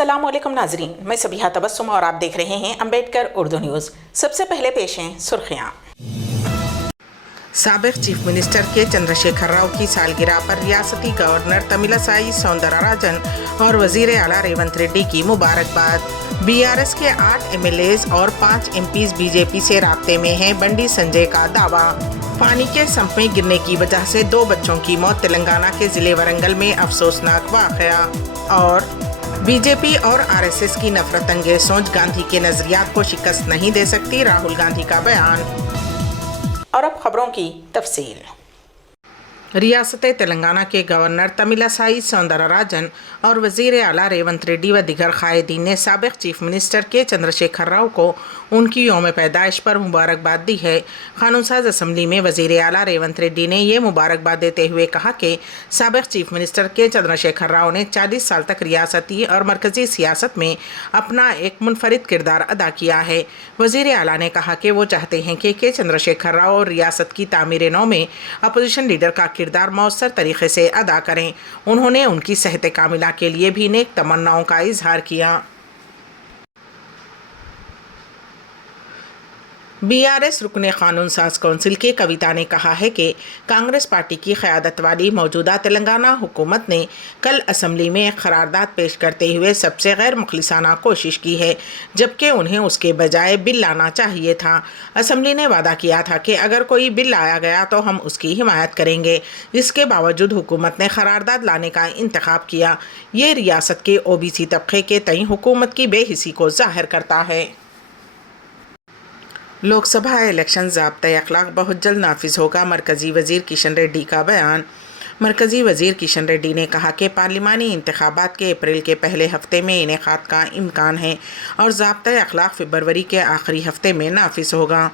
अस्सलाम वालेकुम नाजरीन, मैं सबिहा तबस्सुम और आप देख रहे हैं अम्बेडकर उर्दू न्यूज़। सबसे पहले पेश हैं सुर्खियाँ। साबिक चीफ मिनिस्टर के चंद्रशेखर राव की सालगिरह पर रियासती गवर्नर तमिलिसाई सौंदरराजन और वजीर आला रेवंत रेड्डी की मुबारकबाद। बीआरएस के 8 एमएलएज और 5 एमपीज बीजेपी से राब्ते में हैं, बंडी संजय का दावा। पानी के संप में गिरने की वजह से 2 बच्चों की मौत, तेलंगाना के जिले वरंगल में अफसोसनाक वाक़या। और बीजेपी और आरएसएस की नफरत अंगेज सोच गांधी के नजरियात को शिकस्त नहीं दे सकती, राहुल गांधी का बयान। और अब खबरों की तफसील। रियासत तेलंगाना के गवर्नर तमिलिसाई सौंदरराजन और वजीर आला रेवंत रेड्डी व दिगर कायदीन ने साबिक चीफ मिनिस्टर के चंद्रशेखर राव को उनकी यौम पैदाइश पर मुबारकबाद दी है। कानून साज असम्बली में वजीर आला रेवंत रेड्डी ने ये मुबारकबाद देते हुए कहा कि साबिक चीफ मिनिस्टर के चंद्रशेखर राव ने 40 साल तक रियासती और मरकजी सियासत में अपना एक मुनफरिद किरदार अदा किया है। वजीर आला ने कहा कि वो चाहते हैं कि चंद्रशेखर राव और रियासत की तामीर नौ में अपोजिशन लीडर का किरदार मौसर तरीके से अदा करें। उन्होंने उनकी सेहत कामिला के लिए भी नेक तमन्नाओं का इजहार किया। बीआरएस रुकने कानून साज कौंसिल की कविता ने कहा है कि कांग्रेस पार्टी की क़यादत वाली मौजूदा तेलंगाना हुकूमत ने कल असम्बली में एक करारदाद पेश करते हुए सबसे गैर मुखलिसाना कोशिश की है, जबकि उन्हें उसके बजाय बिल लाना चाहिए था। असम्बली ने वादा किया था कि अगर कोई बिल लाया गया तो हम उसकी हिमायत करेंगे। इसके बावजूद हुकूमत ने करारदाद लाने का इंतखाब किया। ये रियासत के ओबीसी तबके के तय हुकूमत की बेहिसी को जाहिर करता है। लोकसभा इलेक्शन ज़ाब्ता अखलाक बहुत जल्द नाफिज होगा, मरकज़ी वज़ीर किशन रेड्डी का बयान। मरकज़ी वज़ीर किशन रेड्डी ने कहा कि पार्लिमानी इंतखाबात के अप्रैल के पहले हफ्ते में इनेकाद का इम्कान है और ज़ाब्ता अखलाक फरवरी के आखिरी हफ्ते में नाफिज होगा।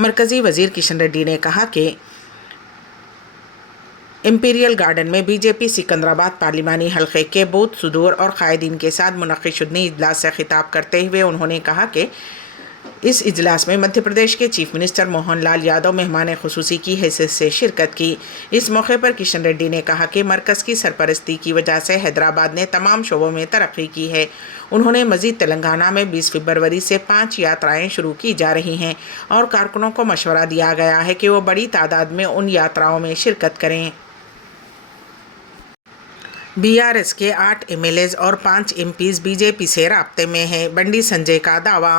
मरकज़ी वज़ीर किशन रेड्डी ने कहा कि इंपीरियल गार्डन में बीजेपी सिकंदराबाद पार्लिमानी हल्के के बूथ सदूर और कायदीन के साथ मुनक़िद शुदनी इजलास से खिताब करते हुए उन्होंने कहा कि इस इजलास में मध्य प्रदेश के चीफ मिनिस्टर मोहन लाल यादव मेहमान खुसूसी की हैसियत से शिरकत की। इस मौके पर किशन रेड्डी ने कहा कि मरकज़ की सरपरस्ती की वजह से हैदराबाद ने तमाम शोबों में तरक्की की है। उन्होंने मज़ीद तेलंगाना में 20 फरवरी से 5 यात्राएं शुरू की जा रही हैं और कारकुनों को मशवरा दिया गया है कि वो बड़ी तादाद में उन यात्राओं में शिरकत करें। बीआरएस के 8 एमएलएज और 5 एमपीज बीजेपी से राब्ते में हैं, बंडी संजय का दावा।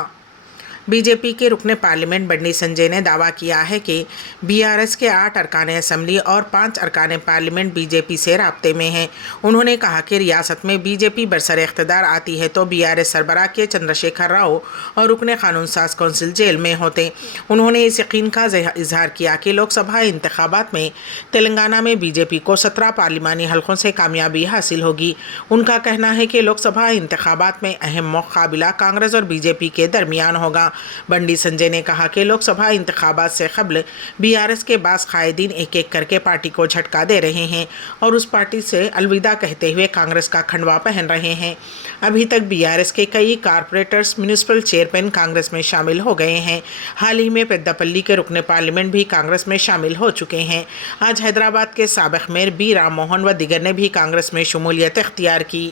बीजेपी के रुकने पार्लियामेंट बंडी संजय ने दावा किया है कि बीआरएस के 8 अरकान असम्बली और 5 अरकान पार्लियामेंट बीजेपी से राब्ते में हैं। उन्होंने कहा कि रियासत में बीजेपी बरसर इख्तदार आती है तो बीआरएस सरबराह के चंद्रशेखर राव और रुकने कानून साज कौंसिल जेल में होते। उन्होंने इस यकीन का इजहार किया कि लोकसभा इंतखाबात में तेलंगाना में बीजेपी को 17 पार्लिमानी हलकों से कामयाबी हासिल होगी। उनका कहना है कि लोकसभा इंतखाबात में अहम मुकाबला कांग्रेस और बीजेपी के दरमियान होगा। बंडी संजय ने कहा कि लोकसभा इंतखाबात से कबल बीआरएस के बास कायदीन एक एक करके पार्टी को झटका दे रहे हैं और उस पार्टी से अलविदा कहते हुए कांग्रेस का खंडवा पहन रहे हैं। अभी तक बीआरएस के कई कारपोरेटर्स म्यूनिसिपल चेयरमैन कांग्रेस में शामिल हो गए हैं। हाल ही में पेद्दापल्ली के रुकने पार्लियामेंट भी कांग्रेस में शामिल हो चुके हैं। आज हैदराबाद के साबिक मेयर बी राम मोहन व दिगर ने भी कांग्रेस में शमूलियत इख्तियार की।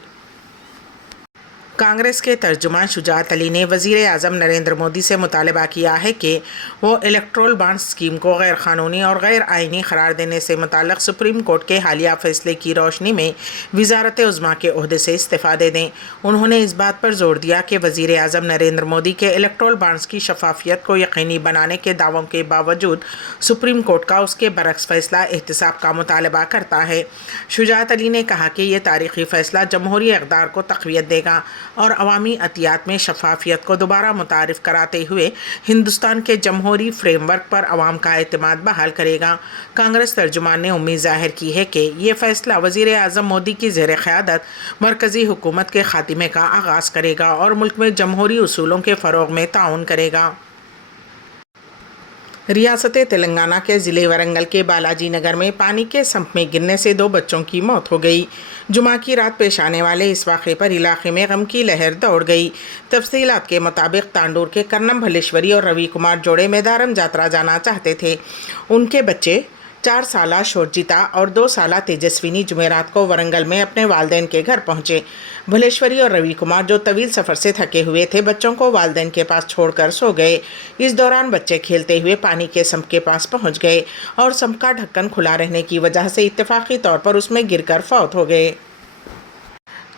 कांग्रेस के तर्जुमान शुजात अली ने वज़ीर आज़म नरेंद्र मोदी से मुतालबा किया है कि वो इलेक्ट्रोल बॉन्ड स्कीम को गैर क़ानूनी और गैर आइनी करार देने से मुताल्लिक़ सुप्रीम कोर्ट के हालिया फ़ैसले की रोशनी में वज़ारत उज़्मा के ओहदे से इस्तीफ़ा दे दें। उन्होंने इस बात पर जोर दिया कि वज़ीर आज़म नरेंद्र मोदी के इलेक्ट्रोल बॉन्ड्स की शफाफियत को यकीनी बनाने के दावों के बावजूद सुप्रीम कोर्ट का उसके बरक्स फ़ैसला एहतिसाब का मुतालबा करता है। शुजात अली ने कहा कि यह तारीख़ी फ़ैसला जमहूरी इक़्तिदार को तक़वियत देगा और अवामी अतियात में शफाफियत को दोबारा मुतारिफ कराते हुए हिंदुस्तान के जमहूरी फ्रेमवर्क पर अवाम का एतमाद बहाल करेगा। कांग्रेस तर्जुमान ने उम्मीद जाहिर की है कि ये फैसला वज़ीर आज़म मोदी की ज़ेर क़यादत मरकज़ी हुकूमत के ख़ात्मे का आगाज़ करेगा और मुल्क में जमहूरी उसूलों के फ़रोग़ में ताउन करेगा। रियासत तेलंगाना के ज़िले वरंगल के बालाजी नगर में पानी के संप में गिरने से 2 बच्चों की मौत हो गई। जुमा की रात पेश आने वाले इस वाक़े पर इलाके में गम की लहर दौड़ गई। तफसीलात के मुताबिक तांडूर के कर्नम भलेश्वरी और रवि कुमार जोड़े मेदारम यात्रा जाना चाहते थे। उनके बच्चे 4 साला शोरजिता और 2 साला तेजस्विनी जुमेरात को वरंगल में अपने वालिदैन के घर पहुंचे। भुलेश्वरी और रवि कुमार जो तवील सफ़र से थके हुए थे, बच्चों को वालिदैन के पास छोड़कर सो गए। इस दौरान बच्चे खेलते हुए पानी के सम्प के पास पहुंच गए और सम्प का ढक्कन खुला रहने की वजह से इत्तेफाकी तौर पर उसमें गिरकर फौत हो गए।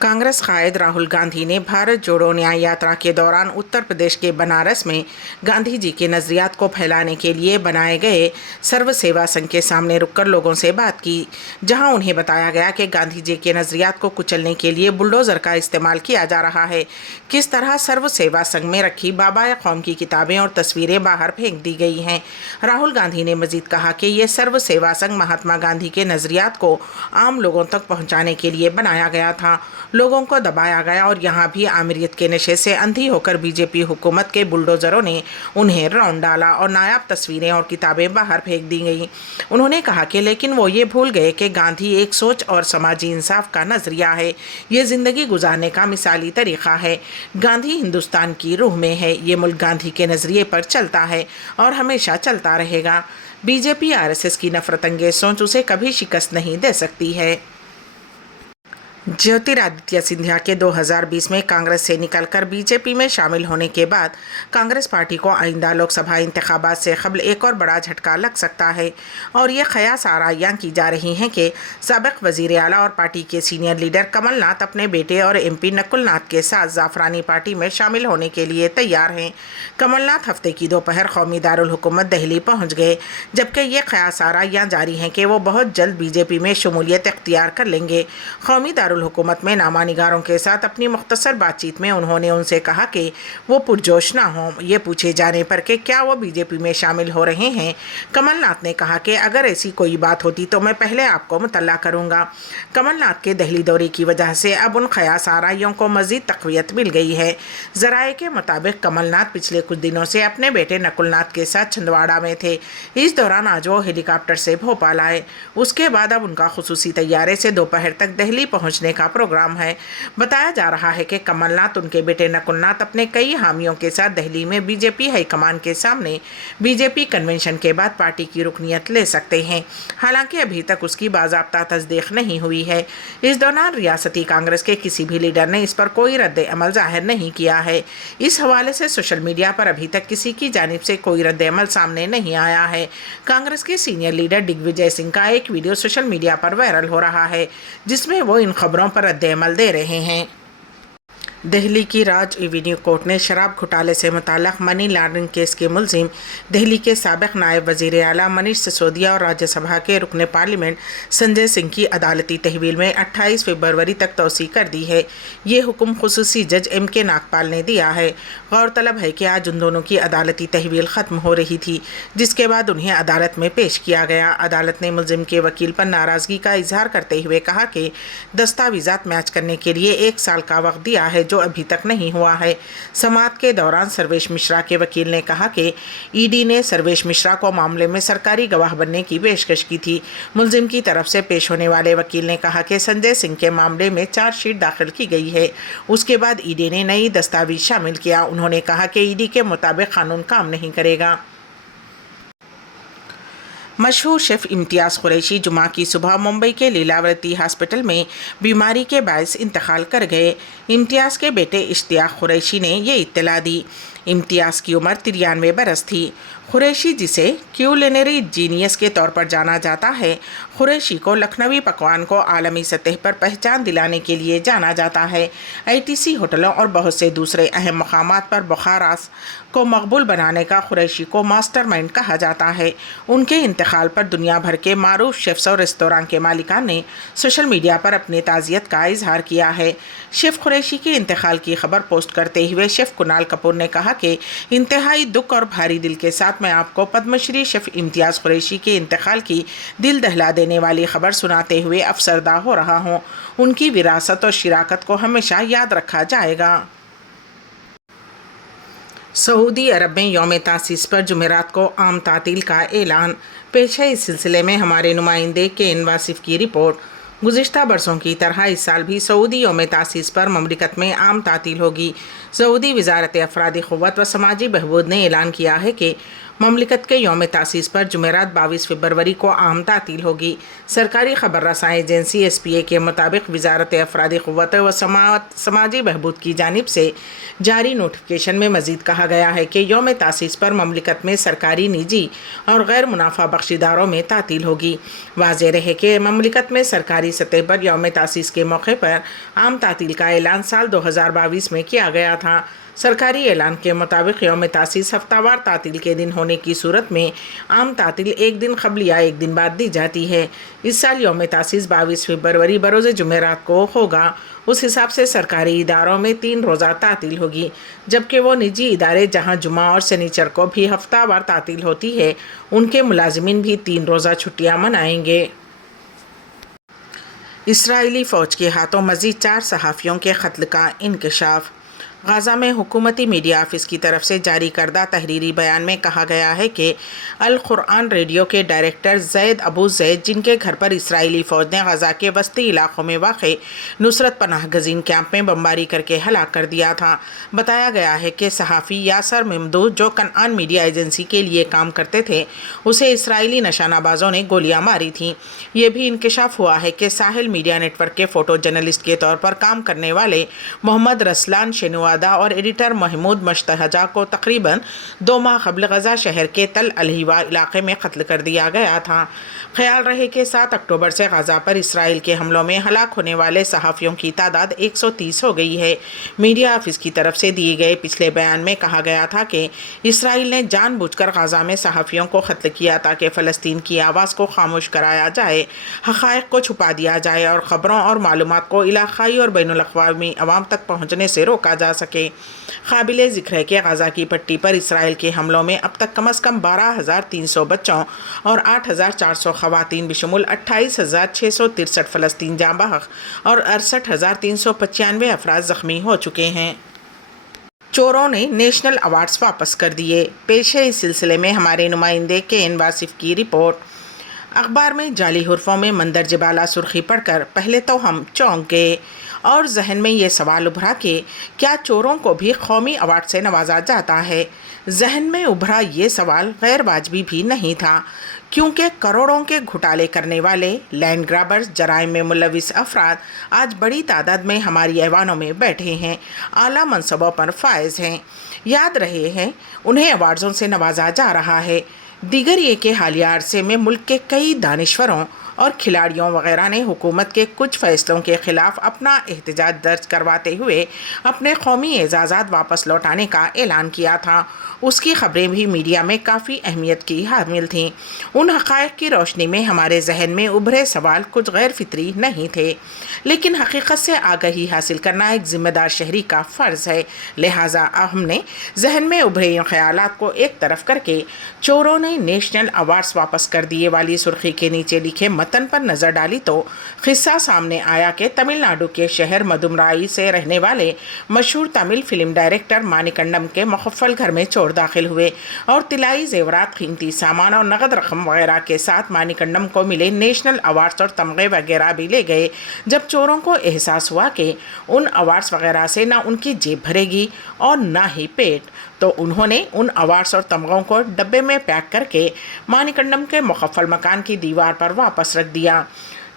कांग्रेस कायद राहुल गांधी ने भारत जोड़ो न्याय यात्रा के दौरान उत्तर प्रदेश के बनारस में गांधी जी के नज़रियात को फैलाने के लिए बनाए गए सर्व सेवा संघ के सामने रुककर लोगों से बात की, जहां उन्हें बताया गया कि गांधी जी के नज़रियात को कुचलने के लिए बुलडोज़र का इस्तेमाल किया जा रहा है। किस तरह सर्व सेवा संघ में रखी बाबा कौम की किताबें और तस्वीरें बाहर फेंक दी गई हैं। राहुल गांधी ने मजीद कहा कि ये सर्व सेवा संघ महात्मा गांधी के नज़रियात को आम लोगों तक पहुँचाने के लिए बनाया गया था। लोगों को दबाया गया और यहाँ भी आमिरियत के नशे से अंधी होकर बीजेपी हुकूमत के बुलडोज़रों ने उन्हें रौंद डाला और नायाब तस्वीरें और किताबें बाहर फेंक दी गई। उन्होंने कहा कि लेकिन वो ये भूल गए कि गांधी एक सोच और समाजी इंसाफ का नज़रिया है, ये ज़िंदगी गुजारने का मिसाली तरीक़ा है। गांधी हिंदुस्तान की रूह में है, ये मुल्क गांधी के नज़रिए पर चलता है और हमेशा चलता रहेगा। बीजेपी आरएसएस की नफरत अंगेज सोच उसे कभी शिकस्त नहीं दे सकती है। ज्योतिरादित्य सिंधिया के 2020 में कांग्रेस से निकलकर बीजेपी में शामिल होने के बाद कांग्रेस पार्टी को आइंदा लोकसभा इंतखाबात से कबल एक और बड़ा झटका लग सकता है और ये ख़यास आराइयाँ की जा रही हैं कि साबिक़ वज़ीर आला और पार्टी के सीनियर लीडर कमलनाथ अपने बेटे और एमपी नकुल नाथ के साथ ज़ाफ़रानी पार्टी में शामिल होने के लिए तैयार हैं। कमलनाथ हफ्ते की दोपहर कौमी दारुल हुकूमत दिल्ली पहुँच गए, जबकि ये ख़यास आराइयाँ जारी हैं कि वो बहुत जल्द बीजेपी में शमूलियत इख्तियार कर लेंगे। कौमी हुकूमत में नामा निगारों के साथ अपनी मुख्तसर बातचीत में उन्होंने उनसे कहा कि वो पुरजोश ना हों। ये पूछे जाने पर कि क्या वो बीजेपी में शामिल हो रहे हैं, कमलनाथ ने कहा कि अगर ऐसी कोई बात होती तो मैं पहले आपको मुतल्ला करूंगा। कमलनाथ के दिल्ली दौरे की वजह से अब उन ख़यास आराइयों को मज़ीद तक़वियत मिल गई है। ज़राए के मुताबिक कमलनाथ पिछले कुछ दिनों से अपने बेटे नकुलनाथ के साथ छिंदवाड़ा में थे। इस दौरान आज वो हेलीकॉप्टर से भोपाल आए। उसके बाद अब उनका खुसूसी तैयारे से दोपहर तक दिल्ली पहुँचने का प्रोग्राम है। बताया जा रहा है कि कमलनाथ उनके बेटे नकुलनाथ अपने कई हामियों के साथ दिल्ली में बीजेपी हाईकमान के सामने बीजेपी कन्वेंशन के बाद पार्टी की रुकनीत ले सकते हैं। हालांकि अभी तक उसकी बाज़ाब्ता तस्दीक नहीं हुई है। इस दौरान रियासती कांग्रेस के किसी भी लीडर ने इस पर कोई रद्द अमल जाहिर नहीं किया है। इस हवाले से सोशल मीडिया पर अभी तक किसी की जानिब से कोई रद्द अमल सामने नहीं आया है। कांग्रेस के सीनियर लीडर दिग्विजय सिंह का एक वीडियो सोशल मीडिया पर वायरल हो रहा है, जिसमें वो इन खबरों पर रद्द अमल दे रहे हैं। दिल्ली की राज एवेन्यू कोर्ट ने शराब घोटाले से मुताल्लिक़ मनी लॉन्ड्रिंग केस के मुलजिम दिल्ली के साबिक़ नायब वज़ीर आला मनीष सिसोदिया और राज्यसभा के रुकन पार्लियामेंट संजय सिंह की अदालती तहवील में 28 फरवरी तक तोसी कर दी है। ये हुक्म खुसूसी जज MK नागपाल ने दिया है। गौरतलब है कि आज उन दोनों की अदालती तहवील ख़त्म हो रही थी, जिसके बाद उन्हें अदालत में पेश किया गया। अदालत ने मुलजिम के वकील पर नाराज़गी का इजहार करते हुए कहा कि दस्तावेज़ात मैच करने के लिए 1 साल का वक्त दिया है, जो अभी तक नहीं हुआ है। समाअत के दौरान सर्वेश मिश्रा के वकील ने कहा कि ईडी ने सर्वेश मिश्रा को मामले में सरकारी गवाह बनने की पेशकश की थी। मुलजिम की तरफ से पेश होने वाले वकील ने कहा कि संजय सिंह के मामले में चार्जशीट दाखिल की गई है। उसके बाद ईडी ने नई दस्तावेज शामिल किया। उन्होंने कहा कि ईडी के मुताबिक कानून काम नहीं करेगा। मशहूर शेफ़ इम्तियाज़ कुरैशी जुमा की सुबह मुंबई के लीलावती हॉस्पिटल में बीमारी के बायस इंतकाल कर गए। इम्तियाज़ के बेटे इश्तियाक कुरैशी ने ये इत्तला दी। इम्तियाज़ की उम्र 93 बरस थी। कुरैशी, जिसे क्यूलिनरी जीनियस के तौर पर जाना जाता है, कुरैशी को लखनवी पकवान को आलमी सतह पर पहचान दिलाने के लिए जाना जाता है। ITC होटलों और बहुत से दूसरे अहम मकामात पर बुखारास को मकबूल बनाने का कुरैशी को मास्टरमाइंड कहा जाता है। उनके इंतकाल पर दुनिया भर के मारूफ शेफ्स और रेस्तोरां के मालिकान ने सोशल मीडिया पर अपनी ताज़ियत का इजहार किया है। शेफ़ कुरैशी के इंतकाल की खबर पोस्ट करते हुए शेफ़ कुणाल कपूर ने कहा कि इंतहाई दुख और भारी दिल के साथ मैं आपको पद्मश्री शेफ़ इम्तियाज़ कुरैशी के इंतकाल की दिल दहला देने वाली खबर सुनाते हुए अफसरदा हो रहा हूँ। उनकी विरासत और शिराकत को हमेशा याद रखा जाएगा। सऊदी अरब में यौम तासीस पर जुमेरात को आम तातील का ऐलान। पेश है इस सिलसिले में हमारे नुमाइंदे KN वासिफ़ की रिपोर्ट। गुज़िश्ता बरसों की तरह इस साल भी सऊदी यौम तासीस पर ममलिकत में आम तातील होगी। सऊदी वज़ारत अफ़रादी क़ुव्वत व समाजी बहबूद ने ऐलान किया है कि مملکت کے یوم تاسیس پر جمعرات 22 فروری کو عام تعطیل ہوگی۔ سرکاری خبر رساں ایجنسی SPA کے مطابق وزارت افرادی قوت و سماجی بہبود کی جانب سے جاری نوٹیفکیشن میں مزید کہا گیا ہے کہ یوم تاسیس پر مملکت میں سرکاری، نجی اور غیر منافع بخش اداروں میں تعطیل ہوگی۔ واضح رہے کہ مملکت میں سرکاری سطح پر یوم تاسیس کے موقع پر عام تعطیل کا اعلان سال 2022 میں کیا گیا تھا۔ سرکاری اعلان کے مطابق یوم تاسیس ہفتہ وار تعطیل کے دن ہونے کی صورت میں عام تعطیل ایک دن قبل یا ایک دن بعد دی جاتی ہے۔ اس سال یوم تاسیس 22 فروری بروز جمعرات کو ہوگا۔ اس حساب سے سرکاری اداروں میں 3 روزہ تعطیل ہوگی، جبکہ وہ نجی ادارے جہاں جمعہ اور سنیچر کو بھی ہفتہ وار تعطیل ہوتی ہے، ان کے ملازمین بھی 3 روزہ چھٹیاں منائیں گے۔ اسرائیلی فوج کے ہاتھوں مزید 4 صحافیوں کے قتل کا انکشاف۔ غزہ میں حکومتی میڈیا آفس کی طرف سے جاری کردہ تحریری بیان میں کہا گیا ہے کہ القرآن ریڈیو کے ڈائریکٹر زید ابو زید، جن کے گھر پر اسرائیلی فوج نے غزہ کے وسطی علاقوں میں واقع نصرت پناہ گزین کیمپ میں بمباری کر کے ہلاک کر دیا تھا۔ بتایا گیا ہے کہ صحافی یاسر ممدوح، جو کنعان میڈیا ایجنسی کے لیے کام کرتے تھے، اسے اسرائیلی نشانہ بازوں نے گولیاں ماری تھیں۔ یہ بھی انکشاف ہوا ہے کہ ساحل میڈیا نیٹ ورک کے فوٹو جرنلسٹ کے طور پر کام کرنے والے محمد رسلان شنوادہ اور ایڈیٹر محمود مشتہجہ کو تقریباً 2 ماہ قبل غزہ شہر کے تل الحیوہ علاقے میں قتل کر دیا گیا تھا۔ خیال رہے کہ 7 اکتوبر سے غزہ پر اسرائیل کے حملوں میں ہلاک ہونے والے صحافیوں کی تعداد 130 ہو گئی ہے۔ میڈیا آفس کی طرف سے دیے گئے پچھلے بیان میں کہا گیا تھا کہ اسرائیل نے جان بوجھ کر غزہ میں صحافیوں کو قتل کیا تاکہ فلسطین کی آواز کو خاموش کرایا جائے، حقائق کو چھپا دیا جائے اور خبروں اور معلومات کو علاقائی اور بین الاقوامی عوام تک پہنچنے سے روکا جا سکے۔ قابل ذکر ہے کہ غزہ کی پٹی پر اسرائیل کے حملوں میں اب تک کم از کم 12,300 بچوں اور 8,400 خواتین بشمول 28,663 فلسطین جاں بحق اور 68,395 افراد زخمی ہو چکے ہیں۔ چوروں نے نیشنل ایوارڈز واپس کر دیے۔ پیش ہے اس سلسلے میں ہمارے نمائندے KN واصف کی رپورٹ۔ اخبار میں جعلی حروفوں میں مندرجہ بالا سرخی پڑھ کر پہلے تو ہم چونک گئے اور ذہن میں یہ سوال ابھرا کہ کیا چوروں کو بھی قومی ایوارڈ سے نوازا جاتا ہے؟ ذہن میں ابھرا یہ سوال غیر واجبی بھی نہیں تھا، کیونکہ کروڑوں کے گھوٹالے کرنے والے لینڈ گرابرز، جرائم میں ملوث افراد آج بڑی تعداد میں ہماری ایوانوں میں بیٹھے ہیں، اعلیٰ منصبوں پر فائز ہیں۔ یاد رہے ہیں، انہیں ایوارڈزوں سے نوازا جا رہا ہے۔ دیگر یہ کہ حالیہ عرصے میں ملک کے کئی دانشوروں اور کھلاڑیوں وغیرہ نے حکومت کے کچھ فیصلوں کے خلاف اپنا احتجاج درج کرواتے ہوئے اپنے قومی اعزازات واپس لوٹانے کا اعلان کیا تھا۔ اس کی خبریں بھی میڈیا میں کافی اہمیت کی حامل تھیں۔ ان حقائق کی روشنی میں ہمارے ذہن میں ابھرے سوال کچھ غیر فطری نہیں تھے، لیکن حقیقت سے آگہی حاصل کرنا ایک ذمہ دار شہری کا فرض ہے۔ لہٰذا ہم نے ذہن میں ابھرے ان خیالات کو ایک طرف کر کے چوروں نے نیشنل ایوارڈز واپس کر دیے والی سرخی کے نیچے لکھے متن پر نظر ڈالی تو قصہ سامنے آیا کہ تمل ناڈو کے شہر مدمرائی سے رہنے والے مشہور تمل فلم ڈائریکٹر مانیکنڈم کے مقفل گھر میں چور داخل ہوئے اور طلائی زیورات، قیمتی سامان اور نقد رقم وغیرہ کے ساتھ مانیکنڈم کو ملے نیشنل ایوارڈز اور تمغے وغیرہ بھی لے گئے۔ جب چوروں کو احساس ہوا کہ ان ایوارڈز وغیرہ سے نہ ان کی جیب بھرے گی اور نہ ہی پیٹ، تو انہوں نے ان ایوارڈز اور تمغوں کو ڈبے میں پیک کر کے مانیکنڈم کے مقفل مکان کی دیوار پر واپس رکھ دیا۔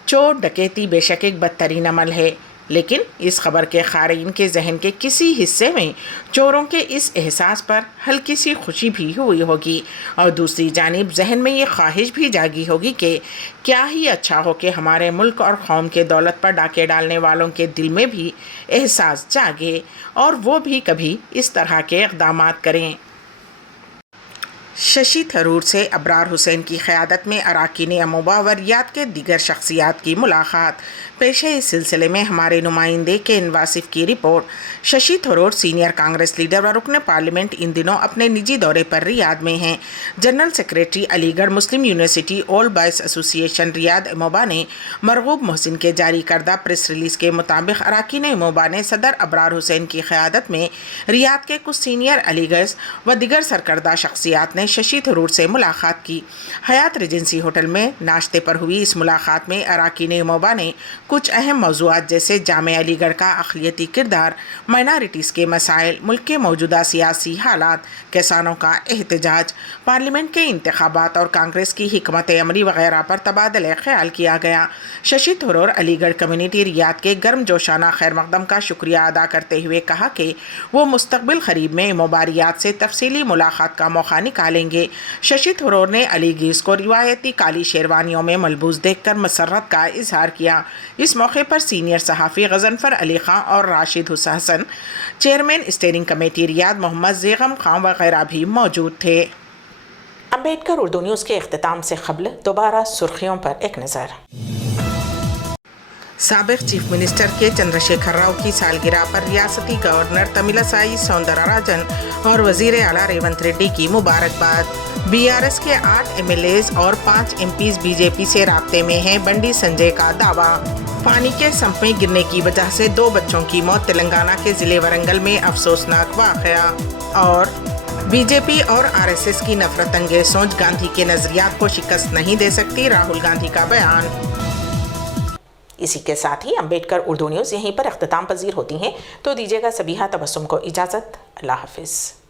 چور ڈکیتی بے شک ایک بدترین عمل ہے، لیکن اس خبر کے قارئین کے ذہن کے کسی حصے میں چوروں کے اس احساس پر ہلکی سی خوشی بھی ہوئی ہوگی، اور دوسری جانب ذہن میں یہ خواہش بھی جاگی ہوگی کہ کیا ہی اچھا ہو کہ ہمارے ملک اور قوم کے دولت پر ڈاکے ڈالنے والوں کے دل میں بھی احساس جاگے اور وہ بھی کبھی اس طرح کے اقدامات کریں۔ ششی تھرور سے ابرار حسین کی قیادت میں اراکین اموبا و ریاض کے دیگر شخصیات کی ملاقات۔ پیش ہے اس سلسلے میں ہمارے نمائندے KN واصف کی report. Shashi Tharoor senior Congress leader و رکن پارلیمنٹ ان دنوں اپنے نجی دورے پر ریاض میں ہیں۔ جنرل سیکریٹری علی گڑھ مسلم یونیورسٹی اولڈ بوائز ایسوسی ایشن ریاض اموبا نے مرغوب محسن کے جاری کردہ پریس ریلیز کے مطابق اراکین اموبا نے صدر ابرار حسین کی قیادت میں ریاض کے کچھ سینئر لیڈرز و دیگر سرکردہ شخصیات نے ने शशि थरूर से मुलाकात की। हयात रेजेंसी होटल में नाश्ते पर हुई इस मुलाकात में अरकान उमरा ने कुछ अहम मौज़ूआत जैसे जामे अलीगढ़ का अक़लियती किरदार, माइनॉरिटीज़ के मसाइल, मुल्क के मौजूदा सियासी हालात, किसानों का एहतजाज, पार्लियामेंट के इंतखाबात और कांग्रेस की हिकमत अमली वगैरह पर तबादला ख्याल किया गया। शशि थरूर अलीगढ़ कम्युनिटी रियाद के गर्मजोशाना खैर मकदम का शुक्रिया अदा करते हुए कहा कि वो मुस्तक़बिल क़रीब में मुबारियात से तफसीली मुलाकात का मौका निकालेंगे। शशि थरूर ने अलीगीज़ को रिवायती काली शेरवानियों में मलबूस देखकर मसरत का इजहार किया। इस मौके पर सीनियर सहाफ़ी गज़नफ़र अली खां और Rashid Hasan, chairman steering committee Riyad Mohammad Zaigham Khan वगैरह भी मौजूद थे। अम्बेडकर उर्दू न्यूज़ के इख्तिताम से क़ब्ल दोबारा सुर्खियों पर एक नज़र। साबिक़ चीफ मिनिस्टर के चंद्रशेखर राव की सालगिरह पर रियासती गवर्नर तमिलिसाई सौंदरराजन और वज़ीर आला रेवंत रेड्डी की मुबारकबाद। बीआरएस के 8 एमएलएज और 5 एमपीज बीजेपी से राब्ते में हैं, बंडी संजय का दावा। पानी के संप में गिरने की वजह से 2 बच्चों की मौत, तेलंगाना के ज़िले वरंगल में अफसोसनाक वाक़या। और बीजेपी और आरएसएस की नफरत अंगेज सोच गांधी के नज़रियात को शिकस्त नहीं दे सकती, राहुल गांधी का बयान। इसी के साथ ही अम्बेडकर उर्दू न्यूज़ यहीं पर अख्तिताम पजीर होती हैं, तो दीजिएगा सबीहा तबस्सुम को इजाज़त। अल्लाह हाफिज़।